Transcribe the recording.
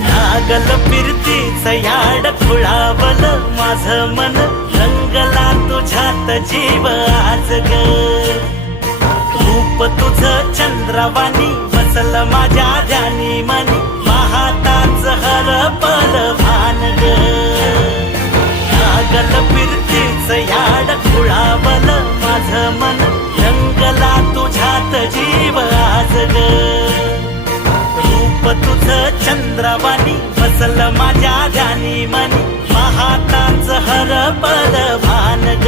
नागल फिरतीच याड खुळावल माझं मन रंगला तुझ्यात जीव आज ग रूप तुझं चंद्रवाणी बसल माझ्या ध्यानी मनी महाताच हरपल भान ग नागल फिरतीच याड खुळावल माझं मन रंगला तुझ्यात जीव आज ग रूप तुझं चंद्रवाणी बसल माझ्या ध्यानी मनी महाताच हरपल भान ग